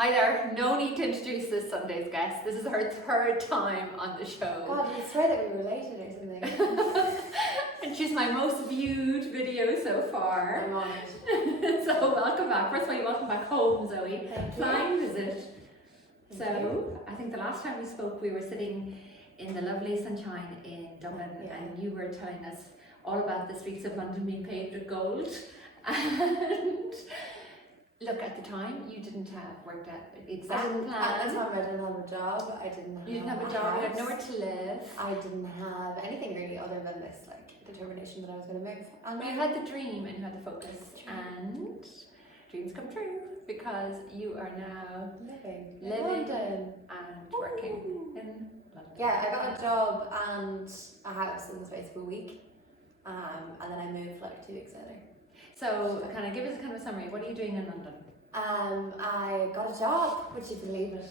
Hi there, no need to introduce this Sunday's guest. This is her third time on the show. God, you swear that we were related or something. And she's my most viewed video so far. I'm on it. So welcome back. First of all, welcome back home, Zoe. Thank you. Flying visit. Thank you. I think the last time we spoke, we were sitting in the lovely sunshine in Dublin, and you were telling us all about the streets of London being paved with gold. And look, at the time, you didn't have worked at the exact plan. At the time, I didn't have a job. You didn't have a job. You had nowhere to live. I didn't have anything really other than this determination that I was going to move. And you had the dream and you had the focus, and dreams come true because you are now living and working in London. Yeah, I got a job and a house in the space of a week, and then I moved 2 weeks later. So, kind of give us a kind of a summary. What are you doing in London? I got a job, would you believe it?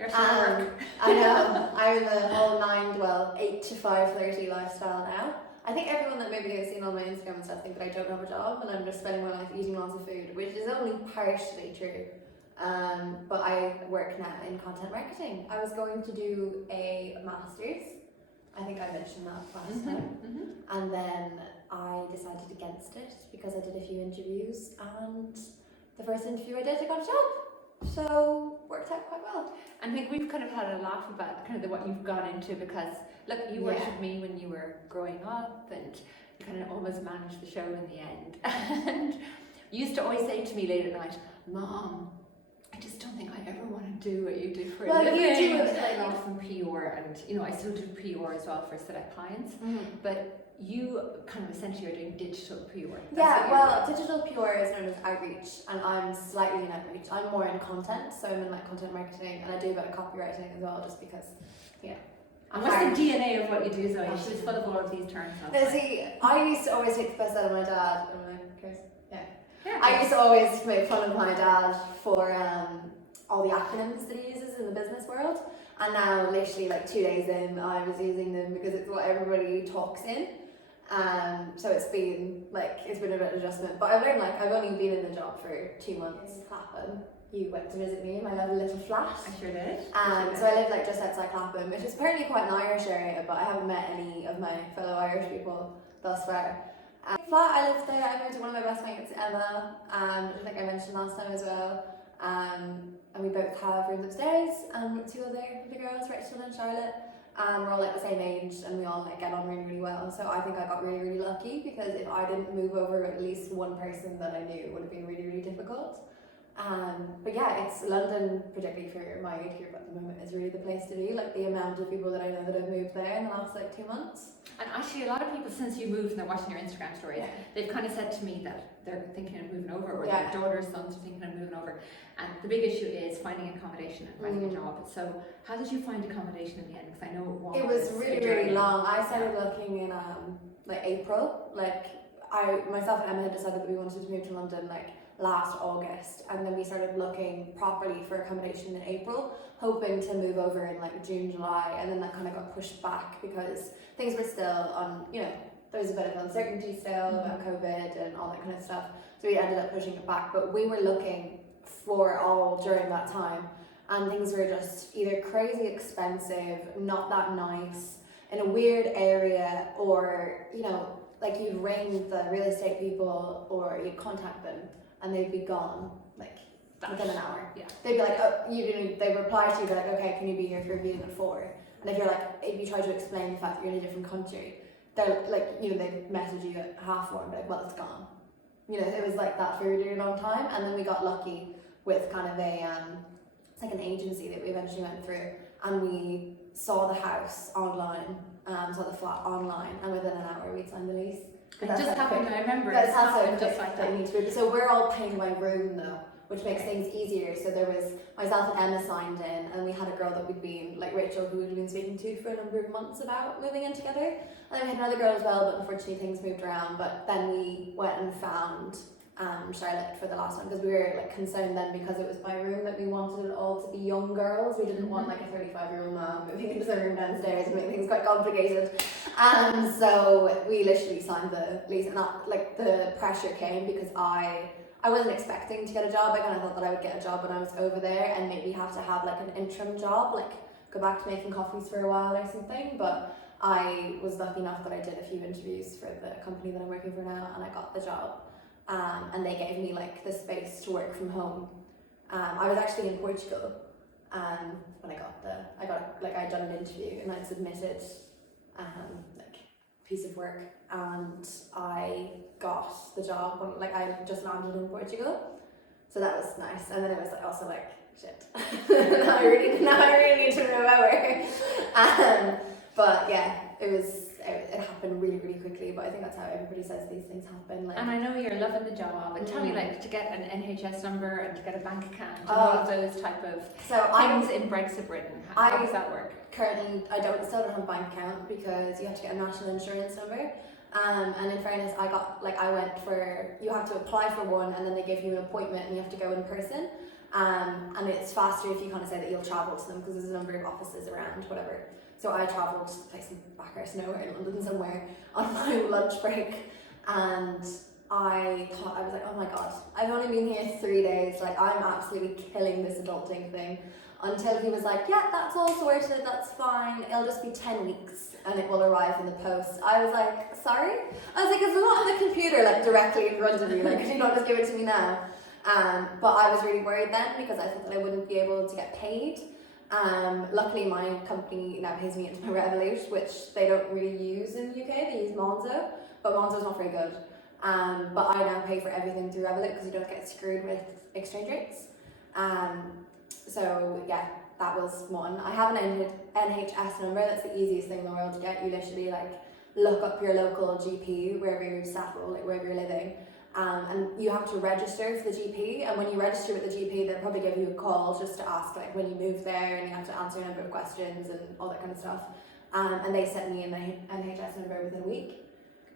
You're still work. I know. I'm in the whole 8 to 5:30 lifestyle now. I think everyone that maybe has seen on my Instagram and stuff think that I don't have a job and I'm just spending my life eating lots of food, which is only partially true. But I work now in content marketing. I was going to do a master's. I think I mentioned that last time. And then I decided against it because I did a few interviews, and the first interview I did, I got a job. So worked out quite well. I think we've kind of had a laugh about kind of what you've gone into, because look, you worked with me when you were growing up, and you kind of almost managed the show in the end. And you used to always say to me late at night, "Mom, I just don't think I ever want to do what you do for a living." You do it I love from PR, and I still do PR as well for select clients. But you kind of essentially are doing digital PR. Digital PR is known as outreach, and I'm slightly in outreach. I'm more in content, so I'm in content marketing, and I do a bit of copywriting as well, just because, And what's the DNA of what you do, Zoe? She's full of all of these terms. See, I used to always take the piss out of my dad. I used to always make fun of my dad for all the acronyms that he uses in the business world, and now literally 2 days in, I was using them because it's what everybody talks in. So it's been a bit of an adjustment, but I've learned I've only been in the job for 2 months. Clapham, you went to visit me in my lovely little flat. I sure did. So I live just outside Clapham, which is apparently quite an Irish area, but I haven't met any of my fellow Irish people thus far. Flat, I lived there. I moved to one of my best mates, Emma, which I think I mentioned last time as well. And we both have rooms upstairs, with 2 other girls, Rachel and Charlotte. And we're all the same age, and we all get on really, really well. So I think I got really, really lucky, because if I didn't move over with at least one person that I knew, it would have been really, really difficult. But yeah, it's London, particularly for my age group at the moment, is really the place to be. The amount of people that I know that have moved there in the last 2 months. And actually, a lot of people, since you moved and they're watching your Instagram stories, they've kind of said to me that they're thinking of moving over, or their daughters, sons are thinking of moving over. And the big issue is finding accommodation and finding a job. So how did you find accommodation in the end? Because I know it was really, really long. I started looking in April. Myself and Emma had decided that we wanted to move to London last August, and then we started looking properly for accommodation in April, hoping to move over in June, July, and then that kind of got pushed back because things were still on, there was a bit of uncertainty still about COVID and all that kind of stuff, so we ended up pushing it back. But we were looking for all during that time, and things were just either crazy expensive, not that nice, in a weird area, or you'd ring the real estate people or you'd contact them and they'd be gone within an hour. They'd be they'd reply to you, be okay, can you be here for viewing at 4? And if you try to explain the fact that you're in a different country, they're they message you at 4:30 and be well, it's gone. It was that for a really long time. And then we got lucky with kind of it's an agency that we eventually went through, and we saw the house online, saw the flat online, and within an hour we'd signed the lease. It just happened, I remember. That's happened just like that. So we're all paying by room though, which makes things easier. So there was myself and Emma signed in, and we had a girl that we'd been, Rachel, who we'd been speaking to for a number of months about moving in together. And then we had another girl as well, but unfortunately things moved around. But then we went and found Charlotte for the last one, because we were concerned then, because it was by room, that we wanted it all to be young girls. We didn't want a 35-year-old man moving into the room downstairs and make things quite complicated. And so we literally signed the lease, and that, the pressure came because I I wasn't expecting to get a job. I kind of thought that I would get a job when I was over there and maybe have to have like an interim job, like go back to making coffees for a while or something. But I was lucky enough that I did a few interviews for the company that I'm working for now, and I got the job. And they gave me like the space to work from home. I was actually in Portugal when I'd done an interview and I'd submitted like a piece of work, and I got the job when like I just landed in Portugal, so that was nice. And then it was like also like shit. now I really need to remember. But yeah, it happened really, really quickly, but I think that's how everybody says these things happen. Like, and I know you're loving the job, and tell me, like, to get an NHS number and to get a bank account and all of those type of things in Brexit Britain, how does that work? Currently, still don't have a bank account because you have to get a national insurance number. And in fairness, you have to apply for one, and then they give you an appointment and you have to go in person. And it's faster if you kind of say that you'll travel to them because there's a number of offices around, whatever. So I travelled to a place in Backhurst, nowhere in London somewhere, on my lunch break, and I thought, I was like, oh my god, I've only been here 3 days, like I'm absolutely killing this adulting thing, until he was like, yeah, that's all sorted, that's fine, it'll just be 10 weeks and it will arrive in the post. I was like, sorry? I was like, it's not on the computer, like directly in front of me, like could you not just give it to me now? But I was really worried then because I thought that I wouldn't be able to get paid. Luckily my company now pays me into my Revolut, which they don't really use in the UK, they use Monzo, but Monzo's not very good. But I now pay for everything through Revolut because you don't get screwed with exchange rates. So yeah, that was one. I have an NHS number, that's the easiest thing in the world to get. You literally like look up your local GP, wherever you're settled, like wherever you're living. And you have to register for the GP, and when you register with the GP they'll probably give you a call just to ask like when you moved there, and you have to answer a number of questions and all that kind of stuff. And they sent me an NHS number within a week,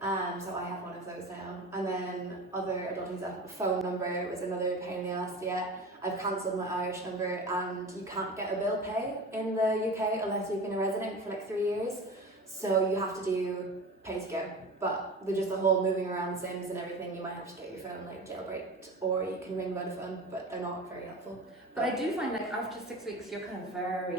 so I have one of those now. And then other adult stuff, phone number was another pain in the ass to get. I've cancelled my Irish number, and you can't get a bill pay in the UK unless you've been a resident for like 3 years, so you have to do pay to go. But just the whole moving around SIMs and everything, you might have to get your phone like jailbreaked, or you can ring Vodafone, but they're not very helpful. But I do find like after 6 weeks you're kind of very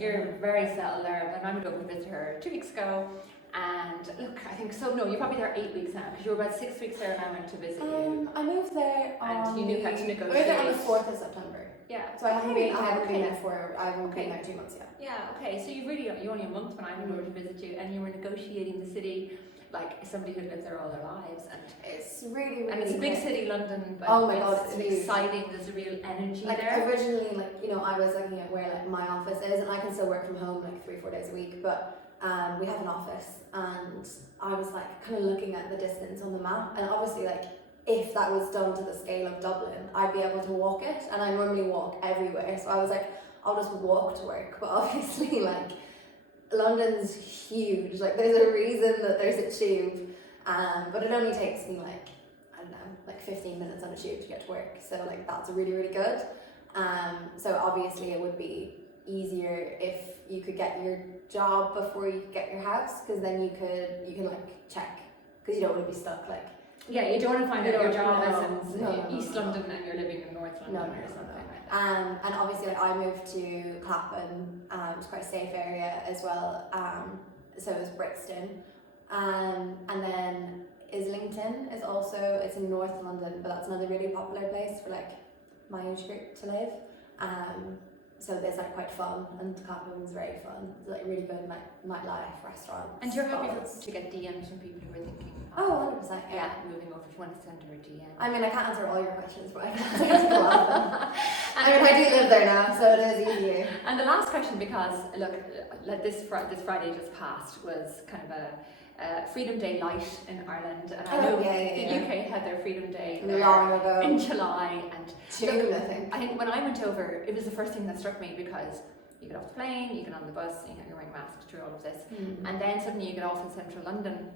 you're very settled there. Like I went over to visit her 2 weeks ago, and look, I think so. No, you're probably there 8 weeks now because you were about 6 weeks there, and I went to visit you. I moved there and you knew how to negotiate. I moved there on the 4th of September. Yeah. So I haven't been there 2 months yet. Yeah. Okay. So you only a month when I went over to visit you, and you were negotiating the city like somebody who lived there all their lives, and it's really, really, and it's a big city, London. But oh my god, it's exciting. There's a real energy like there. Originally, like I was looking at where like my office is, and I can still work from home like 3-4 days a week, but we have an office, and I was like kind of looking at the distance on the map, and obviously like if that was done to the scale of Dublin, I'd be able to walk it, and I normally walk everywhere, so I was like, I'll just walk to work. But obviously like London's huge, like there's a reason that there's a tube, but it only takes me like, I don't know, like 15 minutes on a tube to get to work, so like that's really, really good. So obviously it would be easier if you could get your job before you get your house, because then you can like check, because you don't want to be stuck like. Yeah, you don't want to find out your job is in East London and you're living in North London or something like that. And obviously like, I moved to Clapham, it's quite a safe area as well, so is Brixton. And then Islington is also, it's in North London, but that's another really popular place for like my age group to live. So there's like quite fun, and Clapham's very fun. It's like really good like nightlife, restaurants. And you're happy to get DMs from people who are thinking, oh, 100%, yeah, moving over, if you want to send her a DM. I mean, I can't answer all your questions, but I can answer a lot of them. I mean, I do live there now, so it is easier. And the last question, because look, like this Friday just passed was kind of a Freedom Day light in Ireland, and I know the UK had their Freedom Day long ago in July, and June, I think when I went over, it was the first thing that struck me, because you get off the plane, you get on the bus, you're wearing masks through all of this, and then suddenly you get off in central London,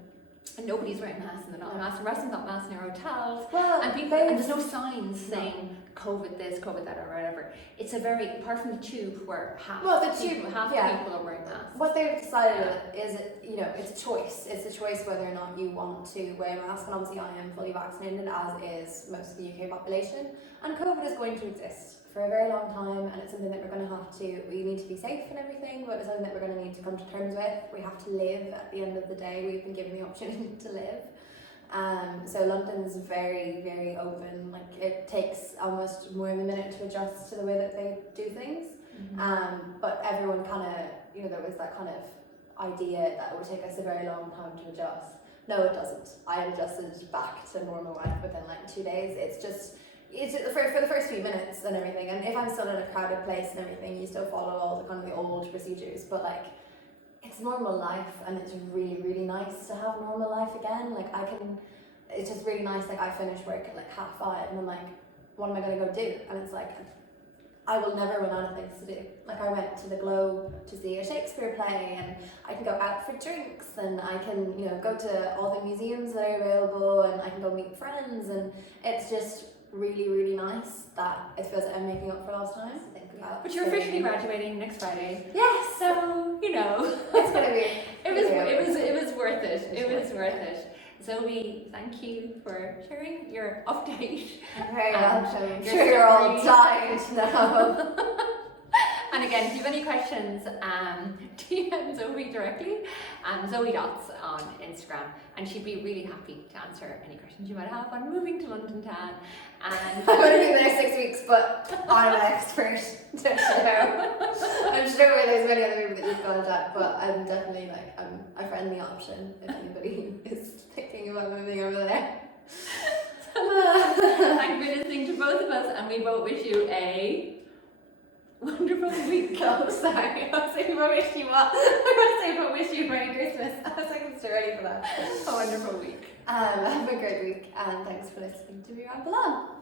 And nobody's wearing masks and they're not masked. And restaurants not masked in their hotels. Well, And people, and there's no signs saying COVID this, COVID that, or whatever. It's a very, apart from the tube where half the people are wearing masks. What they've decided is, it's choice. It's a choice whether or not you want to wear a mask. And obviously, I am fully vaccinated, as is most of the UK population. And COVID is going to exist for a very long time, and it's something that we're going to have to. We need to be safe and everything, but it's something that we're going to need to come to terms with. We have to live. At the end of the day, we've been given the opportunity to live. So London's very, very open. Like, it takes almost more than a minute to adjust to the way that they do things. But everyone kind of, there was that kind of idea that it would take us a very long time to adjust. No, it doesn't. I adjusted back to normal life within like 2 days. It's for the first few minutes and everything. And if I'm still in a crowded place and everything, you still follow all the kind of the old procedures. But like, it's normal life, and it's really, really nice to have normal life again. Like, it's just really nice. Like, I finish work at like 5:30 and I'm like, what am I going to go do? And it's like, I will never run out of things to do. Like, I went to the Globe to see a Shakespeare play, and I can go out for drinks, and I can, go to all the museums that are available, and I can go meet friends, and it's just really, really nice that it feels like I'm making up for lost time. But you're officially graduating next Friday. Yes. So, it's gonna be. It was worth it. It was worth it. Zoe, thank you for sharing your update. Very welcome. I'm sure you're all dying to know. And again, if you have any questions, DM Zoe directly. Zoe Dots on Instagram, and she'd be really happy to answer any questions you might have on moving to London town. And I'm going to be there 6 weeks, but I'm an expert. Don't you know? I'm sure there's many other people that you've contact, but I'm definitely I'm a friendly option if anybody is thinking about moving over there. Thank you for listening to both of us, and we both wish you a wonderful week. Oh, sorry. I was saying, I wish you what? I was saying, but wish you Merry Christmas. I was like, I'm still ready for that. A wonderful week. Have a great week, and thanks for listening to me ramble on.